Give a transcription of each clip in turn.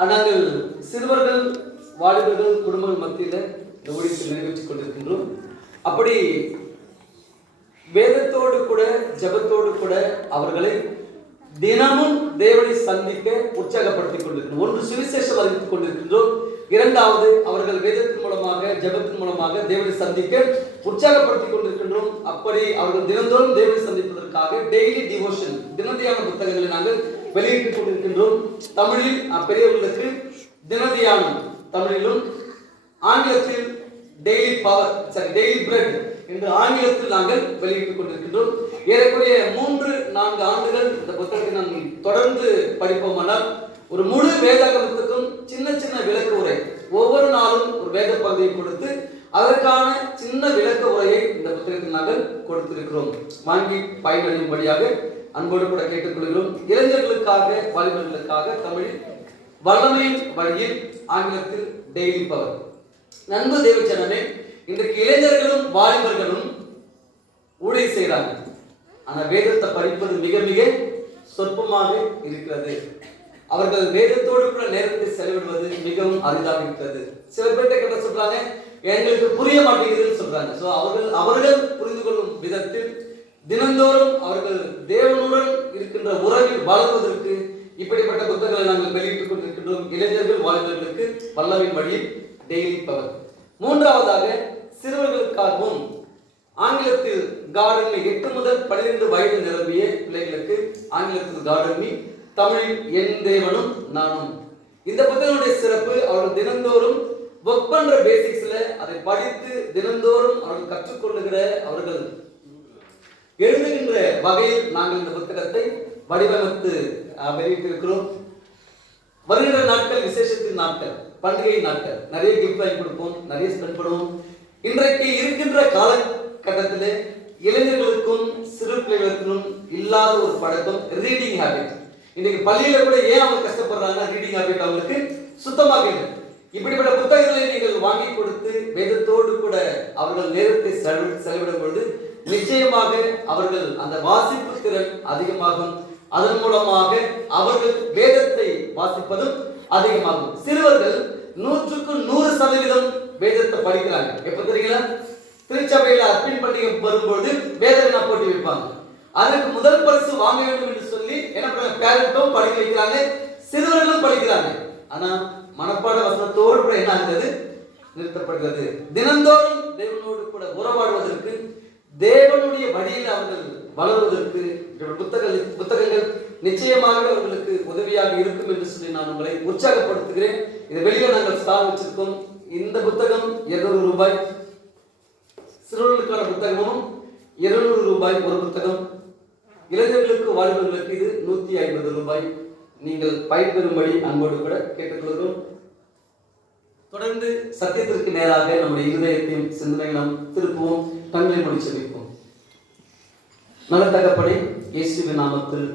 நாங்கள் சிறுவர்கள் வாலிபர்கள் குடும்பங்கள் மத்தியில் இந்த ஊழியத்தை நிறைவேற்றிக் கொண்டிருக்கின்றோம். அப்படி வேதத்தோடு கூட ஜெபத்தோடு கூட அவர்களை தினமும் தேவனை சந்திக்க உற்சாகப்படுத்திக் கொண்டிருக்கின்றோம். ஒன்று சுவிசேஷம் அறிவித்துக் கொண்டிருக்கின்றோம். இரண்டாவது அவர்கள் வேதத்தின் மூலமாக ஜெபத்தின் மூலமாக தேவனை சந்திக்க உற்சாகப்படுத்திக் கொண்டிருக்கின்றோம். அப்படி அவர்கள் தினந்தோறும் தேவனை சந்திப்பதற்காக டெய்லி டிவோஷன் தினதியான புத்தகங்களை நாங்கள் வெளியிட்டுக் கொண்டிருக்கின்றோம். தமிழில் பெரியவர்களுக்கு தினதியானம் தமிழிலும், ஆங்கிலத்தில் டெய்லி டெய்லி பிரெட் என்று ஆங்கிலத்தில் நாங்கள் வெளியிட்டுக் கொண்டிருக்கின்றோம். ஏறக்குறைய 3-4 ஆண்டுகள் இந்த புத்தகத்தை நாங்கள் தொடர்ந்து படிப்போமானால் ஒரு முழு வேதாகமத்துக்கும் சின்ன சின்ன விளக்க உரை, ஒவ்வொரு நாளும் ஒரு வேத பகுதியை கொடுத்து அதற்கான சின்ன விளக்க உரையை இந்த புத்தகத்தில் நாங்கள் கொடுத்திருக்கிறோம். வாங்கி பயனடையும்படியாக அன்போடு கூட கேட்டுக்கொள்கிறோம். இளைஞர்களுக்காக, வாலிபர்களுக்காக தமிழில் வல்லமையின் வழியில், ஆங்கிலத்தில் டெய்லி பவர். நண்பு தேவச்சனமே, இன்றைக்கு இளைஞர்களும் வாலிபர்களும் ஊழியம் செய்கிறாங்க. ஆனால் வேதத்தை படிப்பது மிக மிக சொற்பமாக இருக்கிறது. அவர்கள் வேதத்தோடு கூட நேரத்தை செலவிடுவது மிகவும் அரிதாக இருக்கிறது. சில பேர்கிட்ட கிட்ட சொல்றாங்க, எங்களுக்கு புரிய மாட்டேங்குதுன்னு சொல்றாங்க. ஸோ அவர்கள் புரிந்து கொள்ளும் விதத்தில் தினந்தோறும் அவர்கள் தேவனுடன் இருக்கின்ற உறவில் வளர்வதற்கு இப்படிப்பட்ட புத்தகங்களை நாங்கள் வெளியிட்டுக் கொண்டிருக்கின்றோம். இளைஞர்கள் வாலிபர்களுக்கு வல்லமையின் வழியில் டெய்லி பவர். மூன்றாவதாக சிறுவர்களுக்காகவும் ஆங்கிலத்தில் கார்டன்மி 8 முதல் 12 வயது நிரம்பிய பிள்ளைகளுக்கு ஆங்கிலத்தில் கார்டன்மி, தமிழில் என் தேவனும் நானும். இந்த புத்தகங்களுடைய சிறப்பு, அவர்கள் தினந்தோறும் ஒர்க் பண்ற பேசிக்ஸ்ல அதை படித்து தினந்தோறும் அவர்கள் கற்றுக்கொள்ளுகிற, அவர்கள் எழுதுகின்ற வகையில் நாங்கள் இந்த புத்தகத்தை வடிவமைத்து வெளியிட்டிருக்கிறோம். வருகின்ற நாட்கள் விசேஷத்தின் நாட்கள், பண்டிகை நாட்கள், நிறைய கிஃப்ட் வாங்கி கொடுப்போம், நிறைய ஸ்பெண்ட் பண்ணுவோம். இன்றைக்கு இருக்கின்ற காலகட்டத்திலே இளைஞர்களுக்கும் சிறு பிள்ளைகளுக்கும் இல்லாத ஒரு பழக்கம் ரீடிங் ஹேபிட். இன்னைக்கு பள்ளியில கூட ஏன் அவங்க கஷ்டப்படுறாங்கன்னா ரீடிங் ஹேபிட் அவங்களுக்கு சுத்தமாக இல்லை. இப்படிப்பட்ட புத்தகங்களை நீங்கள் வாங்கி கொடுத்து வேதத்தோடு கூட அவர்கள் நேரத்தை செலவிடும் பொழுது நிச்சயமாக அவர்கள் அந்த வாசிப்பு திறன் அதிகமாகும். அதன் மூலமாக அவர்கள் வேதத்தை வாசிப்பதும் அதிகமாகும். சிறுவர்கள் 100% வேதத்தை படிக்கிறாங்க. எப்ப தெரியுங்களா? திருச்சபையில அர்ப்பணி பண்டிகை வரும்போது வேதனை போட்டி வைப்பாங்க. அதுக்கு முதல் பரிசு வாங்க வேண்டும் என்று சொல்லி என்ன பண்ண பேரண்ட்டும் படிக்க வைக்கிறாங்க, சிறுவர்களும் படிக்கிறாங்க. ஆனா மனப்பாட வசனத்தோடு கூட என்ன ஆகிறது? நிறுத்தப்படுகிறது. தினந்தோறும் தேவனோடு கூட உறவாடுவதற்கு, தேவனுடைய வழியில் அவர்கள் வளர்வதற்கு புத்தகங்கள் நிச்சயமாக அவர்களுக்கு உதவியாக இருக்கும் என்று சொல்லி நான் உங்களை உற்சாகப்படுத்துகிறேன். இதை வெளியே நாங்கள் ஸ்டால் வச்சிருக்கோம். இந்த புத்தகம் 200 ரூபாய், சிறுவர்களுக்கான புத்தகமும் 200 ரூபாய் ஒரு புத்தகம், இளைஞர்களுக்கு வாலிபர்களுக்கு இது 150 ரூபாய். நீங்கள் பயன்பெறும்படி அன்போடு கூட கேட்டுக்கொள்கிறோம். தொடர்ந்து சத்தியத்திற்கு நேராக நம்முடைய இருதயத்தையும் சிந்தனைகளும் திருப்புவோம். கண்களை மூடி செபிப்போம். நல்ல தகப்பனே, இயேசுவின் நாமத்தில்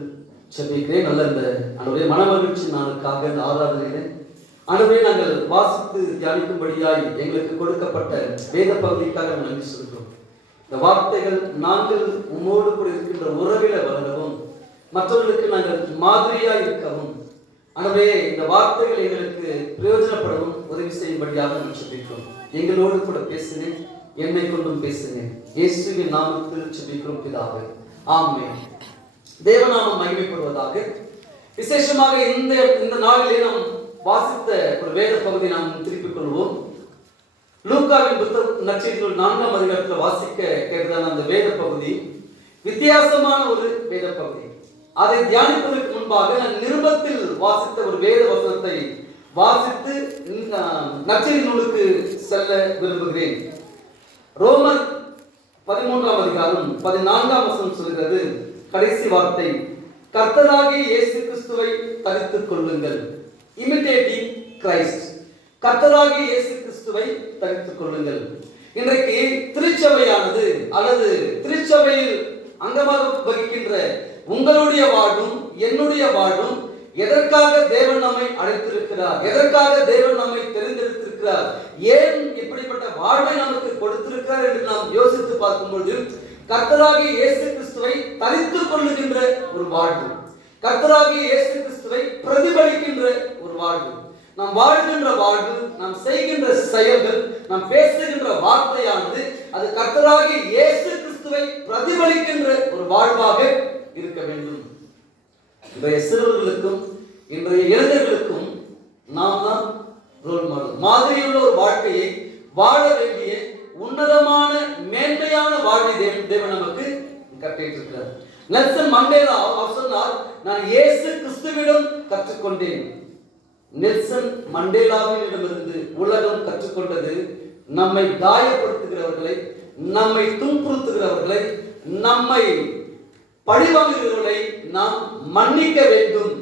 செபிக்கிறேன். நல்ல இந்த ஆண்டவரே மனமகிழ்ச்சி நாளுக்காக இந்த ஆராதனையிலே ஆண்டவரே நாங்கள் வாசித்து தியானிக்கும்படியாய் எங்களுக்கு கொடுக்கப்பட்ட வேத பகுதிக்காக நன்றி சொல்கிறோம். இந்த வார்த்தைகள் நாங்கள் உம்மோடு கூட இருக்கின்ற உறவில வளரவும், மற்றவர்களுக்கு நாங்கள் மாதிரியா இருக்கவும், ஆண்டவரே இந்த வார்த்தைகள் எங்களுக்கு பிரயோஜனப்படவும் உதவி செய்யும்படியாக நான் செபிக்கிறோம். எங்களோடு கூட பேசினேன், என்னை கொண்டும் பேசினேன். இயேசுவின் நாமத்தில் செபிக்கிறோம் பிதாவே, ஆமென். தேவநாமம் மகிமைப்படுவதாக. விசேஷமாக இந்த நாளிலே நாம் வாசித்த ஒரு வேத பகுதி நாம் திருப்பிக் கொள்வோம். லூக்காவின் புத்தகம் நற்செய்திகள் 4ஆம் அதிகாரத்தில் வாசிக்க கேட்டதான அந்த வேத பகுதி வித்தியாசமான ஒரு வேத பகுதி. அதை தியானிப்பதற்கு முன்பாக நான் நிருபத்தில் வாசித்த ஒரு வேத வசனத்தை வாசித்து நற்செய்தி நூலுக்கு செல்ல விரும்புகிறேன். ரோமர் 13ஆம் அதிகாரம் 14ஆம் வசனம் சொல்கிறது, கடைசி வார்த்தை, கர்த்தராகிய இயேசு கிறிஸ்துவை தரித்துக் கொள்ளுங்கள். Imitating Christ. கர்த்தராகிய இயேசு கிறிஸ்துவை தரித்துக் கொள்ளுங்கள். இன்றைக்கு திருச்சபையானது அல்லது திருச்சபையில் அங்கமாக வகிக்கின்ற உங்களுடைய வாழ்வும் என்னுடைய வாழ்வும் எதற்காக தேவன் நம்மை அழைத்திருக்கிறார், எதற்காக தேவன் நம்மை தெரிந்தெடுத்திருக்கிறார், ஏன் இப்படிப்பட்ட வாழ்வை நமக்கு கொடுத்திருக்கிறார் என்று நாம் யோசித்து பார்க்கும்போது கர்த்தராகிய இயேசு கிறிஸ்துவை தரித்துக் கொள்ளுகின்ற ஒரு வாழ்வு. கர்த்தராகிய இயேசு கிறிஸ்துவை பிரதிபலிக்கின்ற ஒரு வாழ்வு. நாம் வாழ்கின்ற வாழ்வு, நாம் செய்கின்ற செயல்கள், நாம் பேசுகின்ற வார்த்தையானது அது கர்த்தராகிய இயேசு கிறிஸ்துவை பிரதிபலிக்கின்ற ஒரு வாழ்வாக இருக்க வேண்டும். இன்றைய சிறுவர்களுக்கும் இன்றைய இளைஞர்களுக்கும் நாம் தான் ரோல் மாடல். மாதிரியுள்ள ஒரு வாழ்க்கையை வாழ வேண்டிய உன்னதமான மேன்மையான வாழ்வை தேவன் நமக்கு கற்பித்திருக்கிறார். நெல்சன் மண்டேலா அவர் சொன்னார், நான் இயேசு கிறிஸ்துவிடம் கற்றுக்கொண்டேன். நெல்சன் மண்டேலாவிடமிருந்து உலகம் கற்றுக்கொண்டது, நம்மை காயப்படுத்துகிறவர்களை, நம்மை துன்புறுத்துகிறவர்களை, நம்மை பழிவாங்குகிறவர்களை நாம் மன்னிக்க வேண்டும்.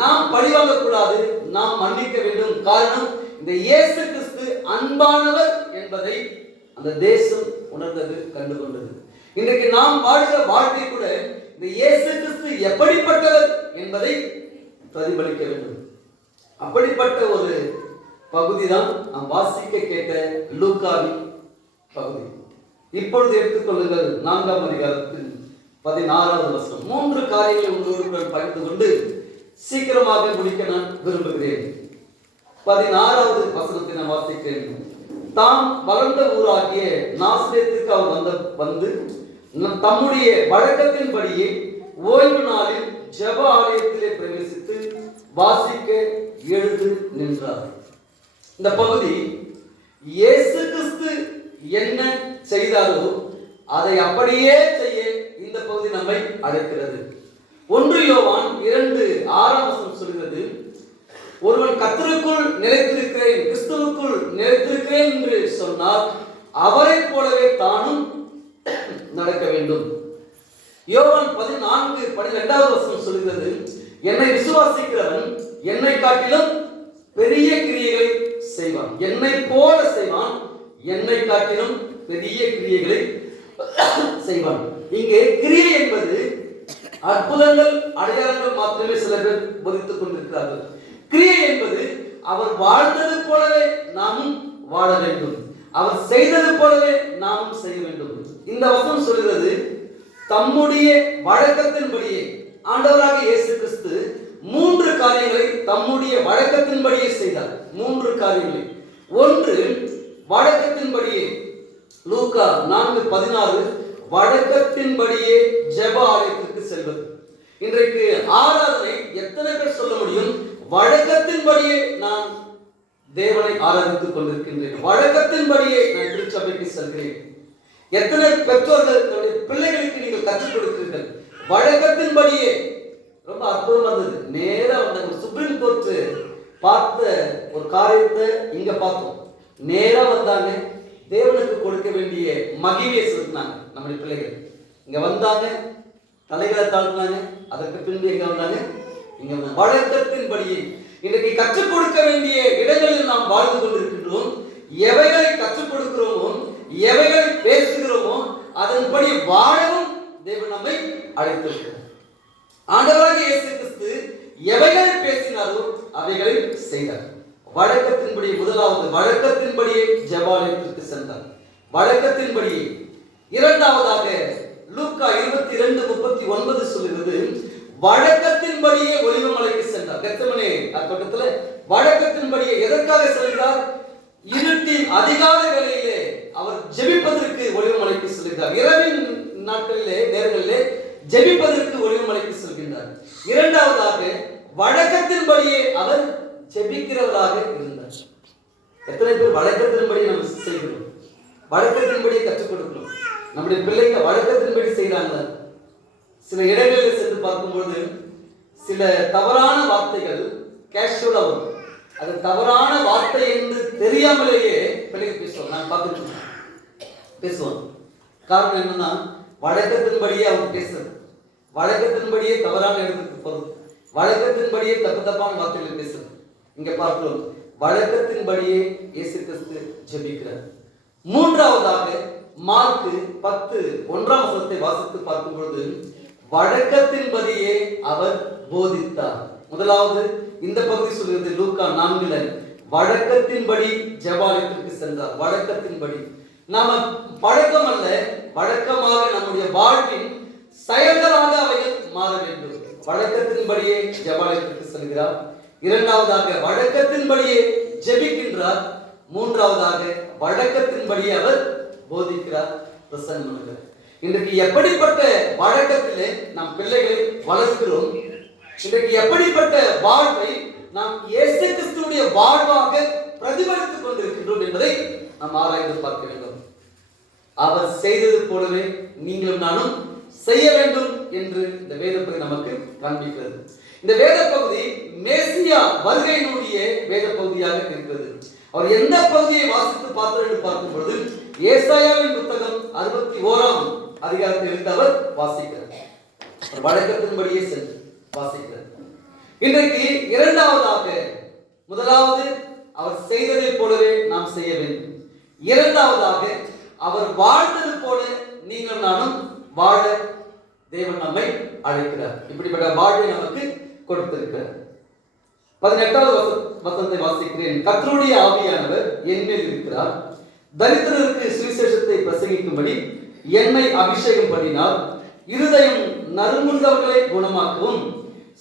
நாம் பழிவாங்க கூடாது, நாம் மன்னிக்க வேண்டும். காரணம், இந்த இயேசு கிறிஸ்து அன்பானவர் என்பதை அந்த தேசம் உணர்ந்தது, கண்டுகொண்டது. இன்றைக்கு நாம் வாழ்கிற வாழ்க்கை கூட இந்த இயேசு கிறிஸ்து எப்படிப்பட்டவர் என்பதை பிரதிபலிக்க வேண்டும். அப்படிப்பட்ட ஒரு பகுதி தான் நாம் வாசிக்க கேட்ட லூக்காவின் பகுதி. இப்பொழுது எடுத்துக்கொள்ளுங்கள் 4ஆம் அதிகாரத்தில் 16வது வசனம். 3 காரியங்களை உங்களோடு பகிர்ந்து கொண்டு சீக்கிரமாக முடிக்க நான் விரும்புகிறேன். 16வது வசனத்தை நான் வாசிக்கிறேன். தாம் வளர்ந்த ஊராகிய நாசரேத்துக்கு அவர் வந்து தம்முடைய வழக்கத்தின்படியே ஓய்வு நாளில் ஜெப ஆலயத்திலே பிரவேசித்து வாசிக்க எழுந்து நின்றார். இந்த பகுதி இயேசு கிறிஸ்து என்ன செய்தாரோ அதை அப்படியே செய்ய இந்த பகுதி நம்மை அழைக்கிறது. 1 யோவான் 2:6 சொல்கிறது, ஒருவன் கர்த்தருக்குள் நிலைத்திருக்கிறேன், கிறிஸ்துவுக்குள் நிலைத்திருக்கிறேன் என்று சொன்னால் அவரை போலவே தானும் நடக்க வேண்டும். யோவான் 14:12 சொல்கிறது, என்னை விசுவாசிக்கிறவன் என்னை காட்டிலும் பெரிய கிரியைகளை செய்வான். என்னை போல செய்வான், என்னை காட்டிலும் பெரிய கிரியைகளை செய்வான். இங்கே கிரியை என்பது அற்புதங்கள், அடையாளங்கள் மாத்திரமே சில பேர் போதித்துக் கொண்டிருக்கிறார்கள். கிரியை என்பது அவர் வாழ்ந்தது போலவே நாமும் வாழ வேண்டும், அவர் செய்தது போலவே நாமும் செய்ய வேண்டும். இந்த வசனம் சொல்கிறது, தம்முடைய வழக்கத்தின்படியே ஆண்டவராக இயேசு கிறிஸ்து 3 காரியங்களை தம்முடைய வழக்கத்தின்படியே செய்தார். 3 காரியங்களை. 1, வழக்கத்தின்படியே. லூக்கா 4:16 வழக்கத்தின்படியே ஜெப ஆலயத்திற்கு செல்வது. இன்றைக்கு ஆராதனை எத்தனை பேர் சொல்ல முடியும், வழக்கத்தின்படியே நான் தேவனை ஆராதித்துக் கொண்டிருக்கின்றேன், வழக்கத்தின்படியே நான் திருச்சபைக்கு செல்கிறேன்? எத்தனை பெற்றோர்கள் தன்னுடைய பிள்ளைகளுக்கு நீங்கள் கற்றுக் கொடுக்கிறீர்கள்? வழக்கத்தின்படியே. ரொம்ப அற்புதமா இருந்தது. நேரா வந்தாங்க, சுப்ரீம் கோர்ட் பார்த்த ஒரு காரியத்தை இங்க பார்த்தோம். நேரா வந்தாங்க, தேவனுக்கு கொடுக்க வேண்டிய மகிமையை செலுத்தினாங்க. நம்முடைய பிள்ளைகள் இங்க வந்தாங்க, தலைகளை தாழ்த்தினாங்க, அதற்கு பின்பு எங்க வந்தாங்க, இங்க வந்தாங்க. வழக்கத்தின்படியே இன்றைக்கு கற்றுக் கொடுக்க வேண்டிய இடங்களில் நாம் வாழ்ந்து கொண்டிருக்கின்றோம். எவைகளை கற்றுக் கொடுக்கிறோமோ, எவைகளை பேசுகிறோமோ அதன்படி வாழவும் தேவன் நம்மை அழைத்திருக்கிறார். ஆண்டவராகிய இயேசு கிறிஸ்து எவைகளை பேசினாரோ அவைகளை செய்தார். வழக்கத்தின்படி. முதலாவது, வழக்கத்தின்படியே ஜெபாலயத்திற்கு சென்றார். வழக்கத்தின்படியே. இரண்டாவதாக லூக்கா 22:39 சொல்கிறது, வழக்கத்தின்படியே ஒலிவமலைக்கு சென்றார். கெத்செமனே பக்கத்துல வழக்கத்தின்படியே. எதற்காக செல்கிறார்? இருட்டின் அதிகாலை வேளையிலே அவர் ஜெபிப்பதற்கு ஒலிவமலைக்கு செல்கிறார். இரவின் நாட்களிலே, நேரங்களிலே ஜெபிப்பதற்கு ஒலிவமலைக்கு செல்கின்றார். இரண்டாவதாக, வழக்கத்தின்படியே அவர் ஜெபிக்கிறவராக இருந்தார். எத்தனை பேர் வழக்கத்தின்படி நம்ம செய்கிறோம்? வழக்கத்தின்படி கற்றுக் கொடுக்கிறோம். நம்முடைய பிள்ளைங்க வழக்கத்தின்படி செய்கிறாங்க. சில இடங்களில் சென்று பார்க்கும்போது சில தவறான வார்த்தைகள் கேஷுவலா வரும். அது தவறான வார்த்தை என்று தெரியாமலேயே பிள்ளைங்க பேசுவாங்க. நான் பார்த்துட்டு பேசுவாங்க. காரணம் என்னன்னா, வழக்கத்தின்படியே அவங்க பேசுறது, வழக்கத்தின்படியே தவறான இடத்துக்கு போறது, வழக்கத்தின்படியே தப்பான வார்த்தைகளை பேசுறது. இங்க பார்க்கிறோம், வழக்கத்தின்படியே இயேசு கிறிஸ்து ஜெபிக்கிறார். மூன்றாவதாக மார்க் 10:1 வாசித்து பார்க்கும் பொழுது, வழக்கத்தின்படியே அவர் போதித்தார். முதலாவது இந்த பகுதி சொல்கிறது, லூக்கா 4 வழக்கத்தின்படி ஜெபாலயத்திற்கு சென்றார். வழக்கத்தின்படி. நாம பழக்கம் அல்ல, வழக்கமாக நம்முடைய வாழ்வின் செயல்களாக அவைகள் மாற வேண்டும். வழக்கத்தின்படியே ஜெபாலயத்திற்கு செல்கிறார். இரண்டாவதாக வழக்கத்தின்படியே ஜெபிக்கின்றார். மூன்றாவதாக வழக்கத்தின்படியே அவர் போதிக்கிறார், பிரசங்கம் பண்ணுகிறார். இன்றைக்கு எப்படிப்பட்ட வழக்கத்திலே நாம் பிள்ளைகளை வளர்க்கிறோம், இன்றைக்கு எப்படிப்பட்ட வாழ்வை நாம் இயேசு கிறிஸ்துவுடைய வாழ்வாக பிரதிபலித்துக் கொண்டிருக்கின்றோம் என்பதை நாம் ஆராய்ந்து பார்க்க வேண்டும். அவர் செய்தது போலவே நீங்களும் நானும் செய்ய வேண்டும் என்று இந்த வேத பகுதி நமக்கு காண்பிக்கிறது. இந்த வேத பகுதி மேசியா வருகையினுடைய வேத பகுதியாக இருக்கிறது. அவர் எந்த பகுதியை வாசித்து பார்த்தார் என்று பார்க்கும் பொழுது ஏசாயாவின் புத்தகம் 61ஆம் அதிகாரத்தில் இருந்து அவர் வாசிக்கிறார். வழக்கத்தின்படியே சென்று வாசிக்கிறார். இன்றைக்கு இரண்டாவதாக, முதலாவது அவர் செய்ததை போலவே நாம் செய்ய வேண்டும். இரண்டாவதாக அவர் வாழ்ந்தது போல நீங்கள் நானும் வாழ தேவன் நம்மை அழைக்கிறார். இப்படிப்பட்ட வாழ்வை நமக்கு கொடுத்திருக்கிறார். 18வது வசனத்தை வாசிக்கிறேன். கர்த்தருடைய ஆவியானவர் என்மேல் இருக்கிறார், தரித்திரருக்கு சுவிசேஷத்தை பிரசங்கிக்கும்படி என்னை அபிஷேகம் பண்ணினார், இருதயம் நறுங்குண்டவர்களை குணமாக்கவும்,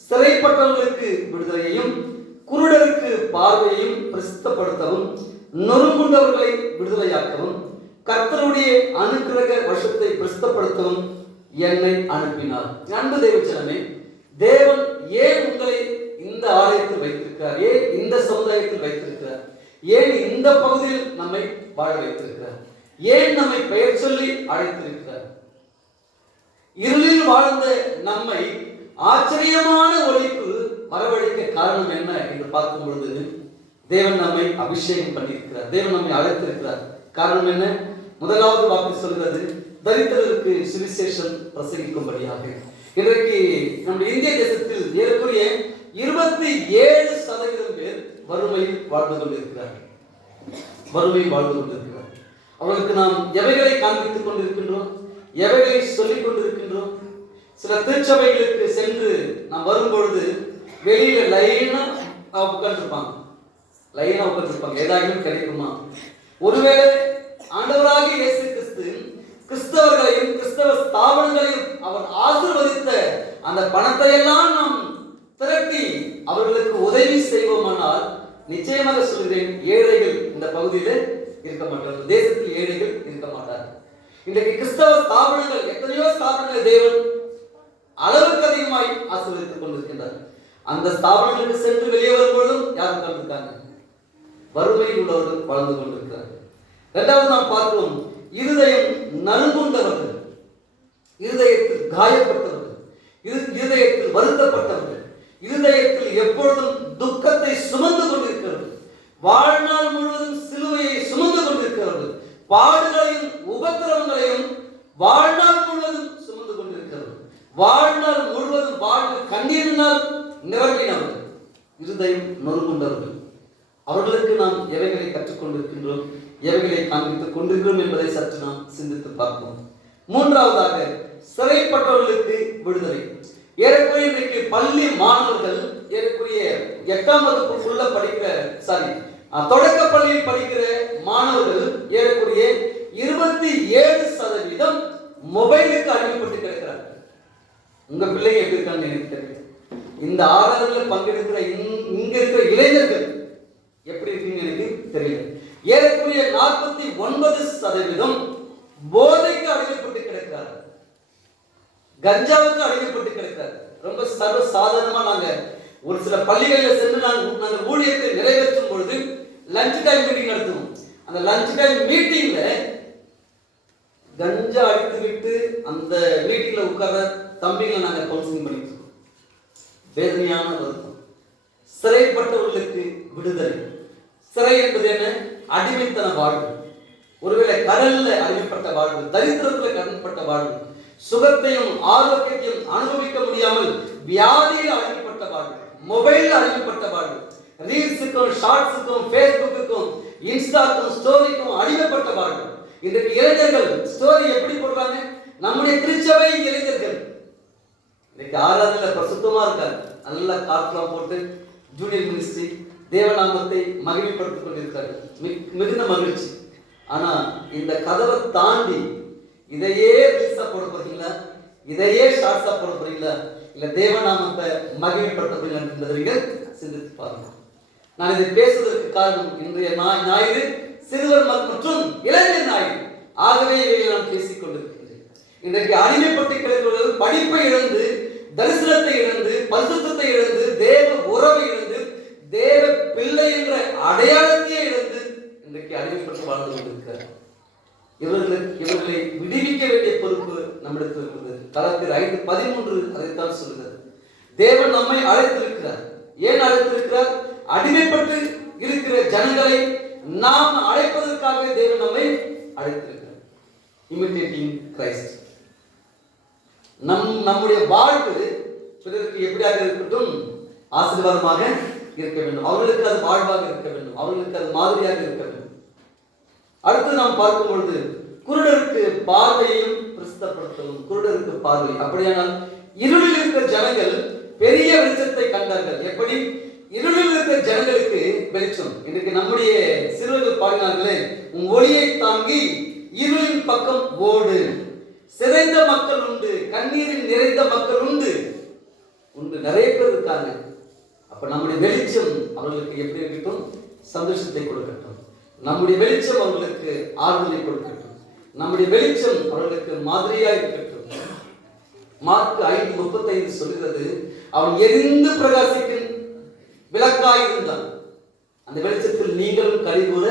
சிறைப்பட்டவர்களுக்கு விடுதலையையும், குருடருக்கு பார்வையையும் பிரசித்தப்படுத்தவும், நொறுங்குண்டவர்களை விடுதலையாக்கவும், கர்த்தருடைய அனுக்கிரக வருஷத்தை பிரசித்தப்படுத்தவும் என்னை அனுப்பினார். அன்பு தேவச்சனமே, தேவன் ஏன் உங்களை இந்த ஆலயத்தில் வைத்திருக்கிறார்? ஏன் இந்த சமுதாயத்தில் வைத்திருக்கிறார்? ஏன் இந்த பகுதியில் நம்மை வாழ வைத்திருக்கிறார்? ஏன் நம்மை பெயர் சொல்லி அழைத்திருக்கிறார்? இருளில் வாழ்ந்த நம்மை ஆச்சரியமான ஒளிக்கு வரவழைக்க காரணம் என்ன என்று பார்க்கும் பொழுது தேவன் நம்மை அபிஷேகம் பண்ணியிருக்கிறார், தேவன் நம்மை அழைத்திருக்கிறார். காரணம் என்ன? முதலாவது வாக்கு சொல்கிறது, தரித்திரருக்கு சுவிசேஷம் பிரசங்கிக்கும்படியாக. இன்றைக்கு நம்முடைய இந்திய தேசத்தில் ஏறக்குறைய 27% பேர் வறுமையில் வாழ்ந்து கொண்டிருக்கிறார்கள். வறுமையில் வாழ்ந்து கொண்டிருக்கிறார். அவர்களுக்கு நாம் எவைகளை காண்பித்துக் கொண்டிருக்கின்றோம், எவைகளை சொல்லிக் கொண்டிருக்கின்றோம்? சில திருச்சபைகளுக்கு சென்று நாம் வரும்பொழுது வெளியில லைனா உட்கார்ந்துருப்பாங்க, ஏதாவது கிடைக்குமா? ஒருவேளை ஆண்டவராக இயேசு கிறிஸ்து கிறிஸ்தவர்களையும் கிறிஸ்தவ ஸ்தாபனங்களையும் அவர் ஆசீர்வதித்த அந்த பணத்தை எல்லாம் நாம் திரட்டி அவர்களுக்கு உதவி செய்வோமானால் நிச்சயமாக சொல்கிறேன், ஏழைகள் இந்த பகுதியில் இருக்க மாட்டார்கள், தேசத்தில் ஏழைகள் இருக்க மாட்டார்கள். இன்றைக்கு கிறிஸ்தவ ஸ்தாபனங்கள், எத்தனையோ ஸ்தாபனங்களை தேவன் அளவுக்கு அதிகமாய் ஆசீர்வதித்துக் கொண்டிருக்கின்றார். அந்த ஸ்தாபனங்களுக்கு சென்று வெளியே வரும்பொழுதும் யாரும் கண்டிருக்காங்க, வறுமையில் உள்ளவர்கள் வாழ்ந்து கொண்டிருக்கிறார்கள். இரண்டாவது நாம் பார்க்கிறோம், இருதயம் நறுங்குண்டவர்கள், இருதயத்தில் காயப்பட்டவர்கள், இருதயத்தில் வருத்தப்பட்டவர்கள், இருதயத்தில் எப்பொழுதும் துக்கத்தை சுமந்து கொண்டிருக்கிறவர்கள், வாழ்நாள் முழுவதும் சிலுவையை சுமந்து கொண்டிருக்கிறவர்கள், பாடுகளையும் உபத்திரவங்களையும் வாழ்நாள் முழுவதும் சுமந்து கொண்டிருக்கிறவர்கள், வாழ்நாள் முழுவதும் வாழ்வு கண்ணீரினால் நிரம்பினவர்கள், இருதயம் நொறுங்குண்டவர்கள். அவர்களுக்கு நாம் எவைகளை கற்றுக்கொண்டிருக்கின்றோம், எவைகளை காண்பித்துக் கொண்டிருக்கிறோம் என்பதை சற்று நாம் சிந்தித்து பார்ப்போம். மூன்றாவதாக சிறைப்பட்டவர்களுக்கு விடுதலை. ஏறக்குறைய இன்றைக்கு பள்ளி மாணவர்கள் ஏறக்குறைய 8ஆம் வகுப்புக்குள்ள தொடக்க பள்ளியில் படிக்கிற மாணவர்கள் ஏறக்குறைய 27% மொபைலுக்கு அடிமைப்பட்டு கிடக்கிறார்கள். உங்க பிள்ளைங்க எப்படி இருக்காங்க எனக்கு தெரியல. இந்த ஆராதனையில் பங்கெடுக்கிற இங்க இருக்கிற இளைஞர்கள் எப்படி இருக்குன்னு எனக்கு தெரியல. ஏறக்குறைய 49% போதைக்கு அடிமைப்பட்டு கிடக்கிறார்கள், கஞ்சாவுக்கு அடிமைப்பட்டு கிடக்கிறார்கள். ரொம்ப சர்வ சாதாரணமா நாங்க ஒரு சில பள்ளிகளில் சென்று நாங்கள் ஊழியத்தை நிறைவேற்றும் பொழுது லஞ்ச் டைம் மீட்டிங் நடத்துவோம். அந்த லஞ்ச் டைம் மீட்டிங்ல கஞ்சா அடித்து விட்டு அந்த மீட்டிங்ல உட்கார்ற தம்பிகளை நாங்கள் கவுன்சிலிங் பண்ணிட்டு இருக்கோம். வேதனையான வருத்தம். சிறைப்பட்டவர்களுக்கு விடுதலை. சிறை என்பது என்ன? அடிமைத்தன வாழ்வு. ஒருவேளை கடல்ல அடிமைப்பட்ட வாழ்வு, தரித்திரத்துல கடன்பட்ட வாழ்வு, சுகத்தையும் ஆரோக்கியத்தையும் அனுபவிக்க முடியாமல் வியாதியில் அடிமைப்பட்ட வாழ்வு, மொபைல் அடிமைப்பட்ட வாழ்வு, ரீல்ஸுக்கும் ஷார்ட்ஸுக்கும் ஃபேஸ்புக்குக்கும் இன்ஸ்டாக்கும் ஸ்டோரிக்கும் அடிமைப்பட்ட வாழ்வு. இன்றைக்கு இளைஞர்கள் ஸ்டோரி எப்படி போடுறாங்க? நம்முடைய திருச்சபை இளைஞர்கள் இன்னைக்கு ஆராதனையில பிரசுத்தமா இருக்காங்க, நல்ல கார்ட்லாம் போட்டு ஜூனியர் மினிஸ்ட்ரி தேவநாமத்தை மகிமைப்படுத்திக் கொண்டிருக்கிறார்கள், மிகுந்த மகிழ்ச்சி. ஆனா இந்த கதவை தாண்டி இதையே ரீல்ஸா போட போறீங்களா, இதையே ஷார்ட்ஸா போட போறீங்களா, இல்ல தேவநாமத்தை மகிமைப்படுத்தப்படுகிறீர்கள் என்பதை நீங்கள் சிந்தித்து பாருங்கள். நான் இதை பேசுவதற்கு காரணம் இன்றைய ஞாயிறு சிறுவர் மற்றும் இளைஞர் ஞாயிறு. ஆகவே இவைகளை நான் பேசிக் கொண்டிருக்கிறேன். இன்றைக்கு அடிமைப்பட்டு கிடக்கிறவர்கள் படிப்பை இழந்து, தரிசனத்தை இழந்து, பரிசுத்தத்தை இழந்து, தேவ உறவை இழந்து, தேவ பிள்ளை என்ற அடையாளத்தையே இழந்து இன்றைக்கு அடிமைப்பட்டு வாழ்ந்து கொண்டிருக்கிறார். இவர்களை விடுவிக்க வேண்டிய பொறுப்பு நம்மிடத்தில் இருக்கிறது. கலத்திர் 5:13 அதைத்தான் சொல்கிறது. தேவன் நம்மை அழைத்திருக்கிறார். ஏன் அழைத்திருக்கிறார்? அடிமைப்பட்டு இருக்கிற ஜனங்களை நாம் அழைப்பதற்காகவே தேவன் நம்மை அழைத்திருக்கிறார். Imitating Christ. நம்முடைய வாழ்வு பிறருக்கு எப்படியாக இருக்கட்டும், ஆசீர்வாதமாக இருக்க வேண்டும். அவர்களுக்கு அது வாழ்வாக இருக்க வேண்டும். அவர்களுக்கு அது மாதிரியாக இருக்க வேண்டும். அடுத்து நாம் பார்க்கும் பொழுது குருடருக்கு பார்வையையும் பிரசித்தப்படுத்தவும். குருடருக்கு பார்வை. அப்படியானால் இருளில் இருக்கிற ஜனங்கள் பெரிய வெளிச்சத்தை கண்டார்கள். எப்படி? இருளில் இருக்கிற ஜனங்களுக்கு வெளிச்சம். இன்றைக்கு நம்முடைய சிறுவர்கள் பாடினார்களே, உன் ஒளியை தாங்கி இருளின் பக்கம் ஓடு. சிதைந்த மக்கள் உண்டு, கண்ணீரில் நிறைந்த மக்கள் உண்டு. நிறைய பேர் இருக்காங்க. அப்ப நம்முடைய வெளிச்சம் அவர்களுக்கு எப்படி இருக்கட்டும்? சந்தோஷத்தை கொடுக்கட்டும். நம்முடைய வெளிச்சம் அவர்களுக்கு ஆறுதலை கொடுக்கட்டும். நம்முடைய வெளிச்சம் அவர்களுக்கு மாதிரியா இருக்கட்டும். மார்க் 5:35 சொல்கிறது, அவன் எரிந்து பிரகாசிக்கும் விளக்காய் இருந்தான். அந்த வெளிச்சத்தில் நீங்களும் கலிகூற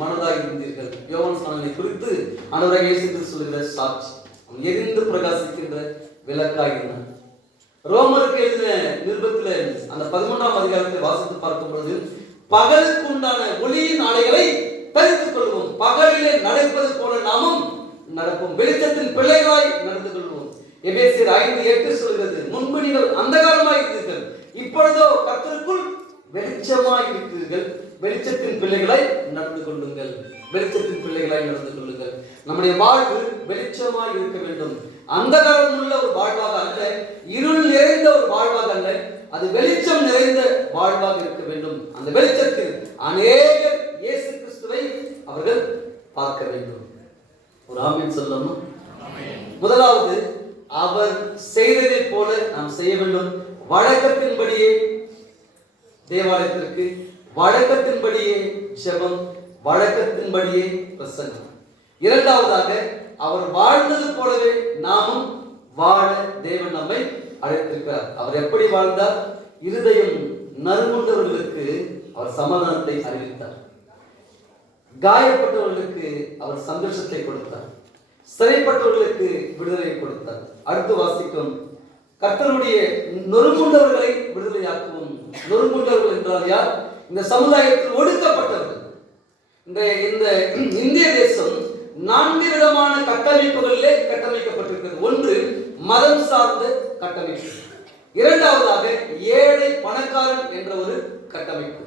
மனதாய் இருந்தீர்கள். யோவான் ஸ்நானனை குறித்து ஆண்டவராகிய இயேசு கிறிஸ்து சொல்லுகிற சாட்சி. அவன் எரிந்து பிரகாசிக்கின்ற விளக்காய் இருந்தான். ரோமருக்கு எழுதின நிருபத்தில் அந்த 11ஆம் அதிகாரத்தை வாசித்து பார்க்கும் பொழுது, பகலுக்கு உண்டான ஒளியின் ஆடைகளை தரித்துக் கொள்வோம், பகலிலே நடப்பது போல நாமும் நடப்போம், வெளிச்சத்தின் பிள்ளைகளாய் நடந்து கொள்வோம். எபேசியர் 5:8 சொல்கிறது, முன்பு நீங்கள் அந்தகாரமாய் இருந்தீர்கள், இப்பொழுதோ கர்த்தருக்குள் வெளிச்சமாய் இருக்கிறீர்கள், வெளிச்சத்தின் பிள்ளைகளாய் நடந்து கொள்ளுங்கள். வெளிச்சத்தின் பிள்ளைகளாய் நடந்து கொள்ளுங்கள். நம்முடைய வாழ்வு வெளிச்சமாய் இருக்க வேண்டும். அந்தகாரம் உள்ள ஒரு வாழ்வாக அல்ல, இருள் நிறைந்த ஒரு வாழ்வாக அல்ல, அது வெளிச்சம் நிறைந்த வாழ்வாக இருக்க வேண்டும். அந்த வெளிச்சத்தில் அநேகர் இயேசு கிறிஸ்துவை அவர்கள் பார்க்க வேண்டும். ஒரு ஆமென் சொல்லணும். முதலாவது, அவர் செய்ததை போல நாம் செய்ய வேண்டும். வழக்கத்தின்படியே தேவாலயத்திற்கு, வழக்கத்தின்படியே ஜெபம், வழக்கத்தின்படியே பிரசங்கம். இரண்டாவதாக, அவர் வாழ்ந்தது போலவே நாமும் வாழ தேவன் நம்மை அழைத்திருக்கிறார். அவர் எப்படி வாழ்ந்தார்? இருதயம் நறுங்குண்டவர்களுக்கு அவர் சமாதானத்தை அறிவித்தார். காயப்பட்டவர்களுக்கு அவர் சந்தோஷத்தை கொடுத்தார். சிறைப்பட்டவர்களுக்கு விடுதலை கொடுத்தார். அடுத்து வாசிக்கும், கர்த்தருடைய நொறுங்குண்டவர்களை விடுதலையாக்குவோம். நொறுங்குண்டவர்கள் என்றால் யார்? இந்த சமுதாயத்தில் ஒடுக்கப்பட்டவர்கள். இந்த இந்திய தேசம் 4 விதமான கட்டமைப்புகளிலே கட்டமைக்கப்பட்டிருக்கிறது. ஒன்று, மதம் சார்ந்த கட்டமைப்பு. இரண்டாவதாக, ஏழை பணக்காரன் என்ற ஒரு கட்டமைப்பு.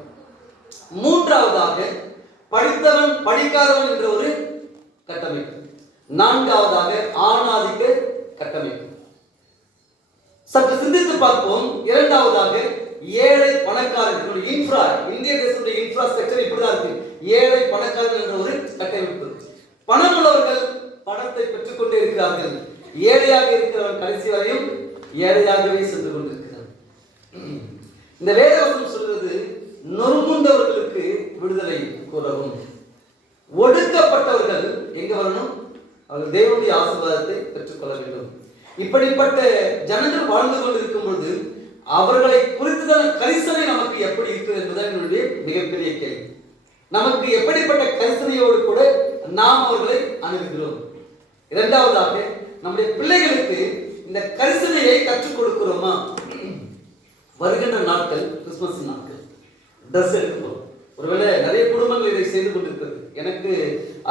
மூன்றாவதாக, படித்தவன் படிக்காதவன் என்ற ஒரு கட்டமைப்பு. நான்காவதாக, ஆணாதிக்க கட்டமைப்பு. சற்று சிந்தித்து பார்ப்போம். இரண்டாவதாக, ஏழை பணக்காரன் இன்ஃப்ரா. இந்திய தேசத்துடைய இன்ஃப்ராஸ்ட்ரக்சர் இப்படிதான் இருக்கு. ஏழை பணக்காரன் என்ற ஒரு கட்டமைப்பு. பணம் உள்ளவர்கள் பணத்தை பெற்றுக் கொண்டே இருக்கிறார்கள். ஏழையாக இருக்கிறவன் கடைசி வரையும் ஏழையாகவே சென்று கொண்டிருக்கிறார். இந்த வேதவசனம் சொல்றது, நொறுங்குண்டவர்களுக்கு விடுதலை கூறவும். ஒடுக்கப்பட்டவர்கள் எங்க வரணும்? அவர்கள் தேவனுடைய ஆசீர்வாதத்தை பெற்றுக்கொள்ள வேண்டும். இப்படிப்பட்ட ஜனங்கள் வாழ்ந்து கொண்டிருக்கும் பொழுது அவர்களை குறித்துதான கரிசனை நமக்கு எப்படி இருக்கிறது என்பதுதான் என்னுடைய மிகப்பெரிய கேள்வி. நமக்கு எப்படிப்பட்ட கரிசனையோடு கூட நாம் அவர்களை அணுகுகிறோம்? இரண்டாவதாக, நம்முடைய பிள்ளைகளுக்கு இந்த கரிசனையை கற்றுக் கொடுக்கிறோமா? வருகின்ற நாட்கள் கிறிஸ்துமஸ் நாட்கள், ட்ரெஸ் எடுக்கிறோம். ஒருவேளை நிறைய குடும்பங்கள் இதை செய்து கொண்டிருக்கிறது. எனக்கு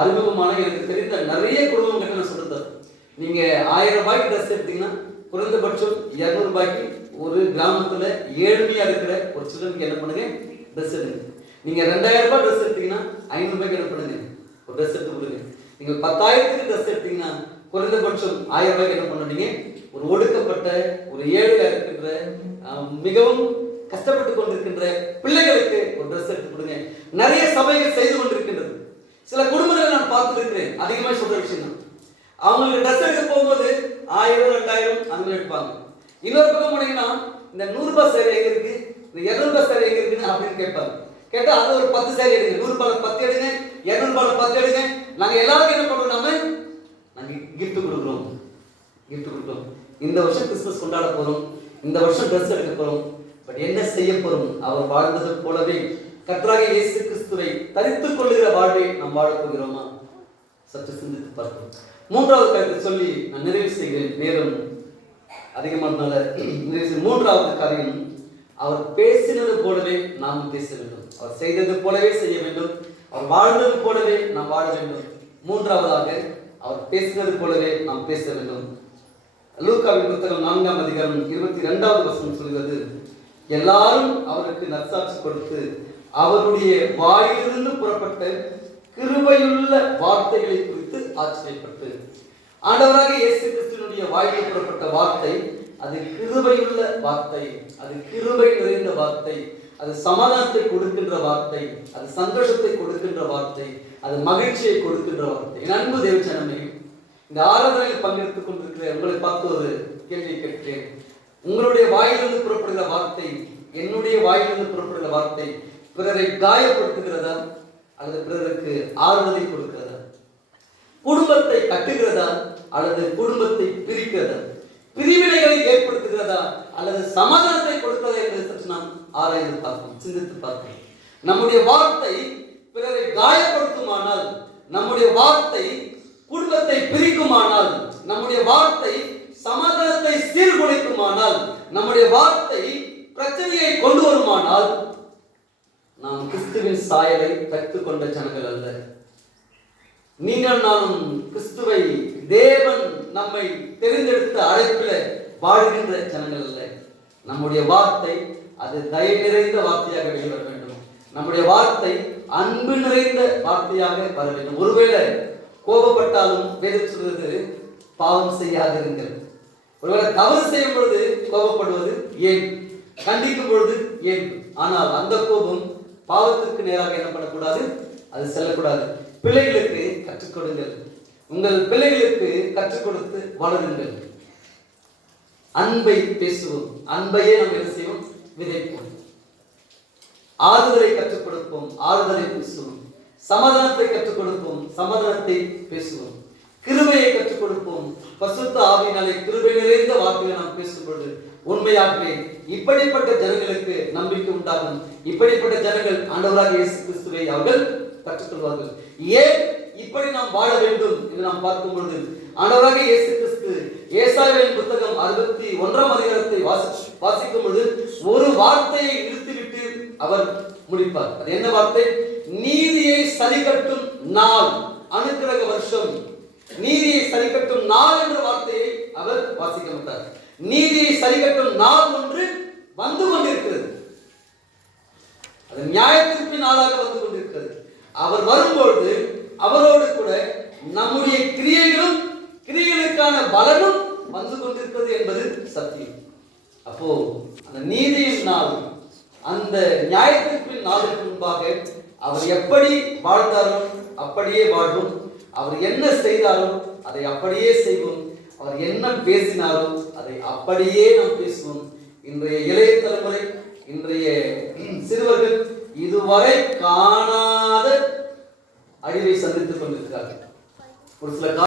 அறிமுகமான, எனக்கு தெரிந்த நிறைய குடும்பங்கள் நான் சொல்றேன். நீங்க 1000 ரூபாய்க்கு ட்ரெஸ் எடுத்தீங்கன்னா குறைந்தபட்சம் 200 ரூபாய்க்கு ஒரு கிராமத்துல ஏழ்மையா இருக்கிற ஒரு சிலருக்கு என்ன பண்ணுங்க, ட்ரெஸ் எடுங்க. நீங்க 2000 ரூபாய் ட்ரெஸ் எடுத்தீங்கன்னா 500 ரூபாய்க்கு என்ன பண்ணுங்க, ஒரு ட்ரெஸ் எடுத்து கொடுங்க. நீங்க 10,000க்கு ட்ரெஸ் எடுத்தீங்கன்னா குறைந்தபட்சம் 1000 ரூபாய்க்கு என்ன பண்ணுவீங்க, ஒரு ஒடுக்கப்பட்ட, ஒரு ஏழையா இருக்கின்ற, மிகவும் கஷ்டப்பட்டு கொண்டிருக்கின்ற பிள்ளைகளுக்கு ஒரு ட்ரெஸ் எடுத்து கொடுங்க. நிறைய சபைகள் செய்து கொண்டிருக்கின்றது. சில குடும்பங்களை நான் பார்த்துருக்கிறேன். அதிகமாக சொல்ற விஷயம் தான், அவங்களுக்கு ட்ரெஸ் எடுக்க போகும்போது 1000 2000 அந்த மாதிரி எடுப்பாங்க. இன்னொரு பக்கம் போனீங்கன்னா இந்த 100 ரூபாய் சேலை எங்க இருக்கு, இந்த 200 ரூபாய் சேலை எங்க இருக்குன்னு அப்படின்னு கேட்பாங்க. கேட்டா அது ஒரு 10 சேலை எடுங்க, 100 ரூபாய் 10 எடுங்க, 200 ரூபாய் 10 எடுங்க. நாங்க எல்லாரும் என்ன பண்றோம், நாங்க gift கொடுக்குறோம். இந்த வருஷம் கிறிஸ்துமஸ் கொண்டாட போறோம், இந்த வருஷம் ட்ரெஸ் எடுக்க போறோம். பட் என்ன செய்ய போறோம்? அவர் வாழ்ந்தது போலவே கர்த்தராகிய இயேசு கிறிஸ்துவை தரித்துக் கொள்ளுகிற வாழ்வை நாம் வாழப் போகிறோமா? சற்று சிந்தித்து பார்ப்போம். மூன்றாவது கருத்தை சொல்லி நான் நிறைவு செய்கிறேன். நேரம் அதிகமானதால மூன்றாவது காரியம், அவர் பேசினது போலவே நாம் பேச வேண்டும். அவர் செய்தது போலவே செய்ய வேண்டும். அவர் வாழ்ந்தது போலவே நாம் வாழ வேண்டும். மூன்றாவதாக, அவர் பேசினது போலவே நாம் பேச வேண்டும். லூக்காவின் புத்தகம் 4ஆம் அதிகாரம் 22வது வசனம் சொல்கிறது, எல்லாரும் அவருக்கு நற்சாட்சி கொடுத்து அவருடைய வாயிலிருந்து புறப்பட்ட கிருபையுள்ள வார்த்தைகளை குறித்து ஆச்சரியப்பட்டு. ஆண்டவராகிய இயேசு கிறிஸ்துவினுடைய வாயிலில் புறப்பட்ட வார்த்தை அது கிருபையுள்ள வார்த்தை, அது கிருபை நிறைந்த வார்த்தை, அது சமாதானத்தை கொடுக்கின்ற வார்த்தை, அது சந்தோஷத்தை கொடுக்கின்ற வார்த்தை, அது மகிழ்ச்சியை கொடுக்கின்ற வார்த்தை. என் அன்பு தேவஜனமே, இந்த ஆராதனையில் பங்கெடுத்துக் கொண்டிருக்கிற உங்களை பார்த்து ஒரு கேள்வி கேட்கிறேன். உங்களுடைய வாயிலிருந்து புறப்படுகிற வார்த்தை, என்னுடைய வாயிலிருந்து புறப்படுகிற வார்த்தை பிறரை காயப்படுத்துகிறதா அல்லது பிறருக்கு ஆறுதலை கொடுக்கிறதா? குடும்பத்தை கட்டுகிறதா அல்லது குடும்பத்தை பிரிக்கிறதா? பிரிவினைகளை ஏற்படுத்துகிறதா அல்லது சமாதானத்தை கொடுக்கிறதா என்பதை பற்றி நாம் ஆராய்ந்து பார்ப்போம், சிந்தித்து பார்ப்போம். நம்முடைய வார்த்தை பிறரை காயப்படுத்துமானால், நம்முடைய வார்த்தை குடும்பத்தை பிரிக்குமானால், நம்முடைய வார்த்தை சமாதானத்தை சீர்குலைக்குமானால், நம்முடைய வார்த்தை பிரச்சனையை கொண்டு வருமானால், நாம் கிறிஸ்துவின் சாயலை கற்றுக் கொண்ட ஜனங்கள் அல்ல. நீங்கள் நானும் கிறிஸ்துவை தேவன் நம்மை தெரிந்தெடுத்த அழைப்பில் வாழ்கின்ற ஜனங்கள் அல்ல. நம்முடைய வார்த்தை அது தயை நிறைந்த வார்த்தையாக வெளிவர வேண்டும். நம்முடைய வார்த்தை அன்பு நிறைந்த வார்த்தையாக வர வேண்டும். ஒருவேளை கோபப்பட்டாலும் வேதம் சொல்வது பாவம் செய்யாதிருங்கள். ஒருவேளை தவறு செய்யும் பொழுது கோபப்படுவது ஏன், கண்டிக்கும் பொழுது ஏன்? ஆனால் அந்த கோபம் பாவத்திற்கு நேராக என்ன பண்ணக்கூடாது, அது செல்லக்கூடாது. பிள்ளைகளுக்கு கற்றுக் கொடுங்கள், உங்கள் பிள்ளைகளுக்கு கற்றுக் கொடுத்து வளருங்கள். அன்பை பேசுவோம், அன்பையே நாம் என்ன செய்வோம், விதைப்போம். ஆறுதலை கற்றுக் கொடுப்போம், ஆறுதலை பேசுவோம். சமாதானத்தை கற்றுக் கொடுப்போம், சமாதானத்தை பேசுவோம். கிருபையை கற்றுக் கொடுப்போம். பரிசுத்த ஆவியினாலே கிருபை நிறைந்த வார்த்தைகளை நாம் பேசும்பொழுது உண்மையாகவே இப்படிப்பட்ட ஜனங்களுக்கு நம்பிக்கை உண்டாகும். இப்படிப்பட்ட ஜனங்கள் ஆண்டவராகிய இயேசு கிறிஸ்துவை அவர்கள் கற்றுக்கொள்வார்கள். ஏன் இப்படி நாம் வாழ வேண்டும் என்று நாம் பார்க்கும் பொழுது, ஆண்டவராகிய இயேசு கிறிஸ்து ஏசாயாவின் புத்தகம் 61ஆம் அதிகாரத்தை வாசிக்கும் பொழுது ஒரு வார்த்தையை நிறுத்திவிட்டு அவர் முடிப்பார். அது என்ன வார்த்தை? நீதியை சரிகட்டும் நாள், அனுக்கிரக வருஷம். நீதியை சரிகட்டும் நாள் என்ற வார்த்தையை அவர் வாசிக்க மாட்டார். நீதியை சரிகட்டும் நாள் ஒன்று வந்து கொண்டிருக்கிறது. அது நியாயத்திற்கு நாளாக வந்து கொண்டிருக்கிறது. அவர் வரும்பொழுது அவரோடு கூட நம்முடைய கிரியைகளும் கிரியைகளுக்கான பலனும் வந்து கொண்டிருக்கிறது என்பது சத்தியம். அப்போ அந்த நீதியின் நாள், அந்த நியாயத்திற்கு நாளுக்கு முன்பாக அவர் எப்படி வாழ்ந்தாரோ அப்படியே வாழ்வோம். அவர் என்ன செய்தாரோ அதை அப்படியே செய்வோம். அவர் என்ன பேசினாரோ அதை அப்படியே நாம் பேசுவோம். இன்றைய இளைய தலைமுறை, இன்றைய சிறுவர்கள் இதுவரை காணாத அழிவை சந்தித்துக் கொண்டிருக்கிறார்கள். ஒரு சில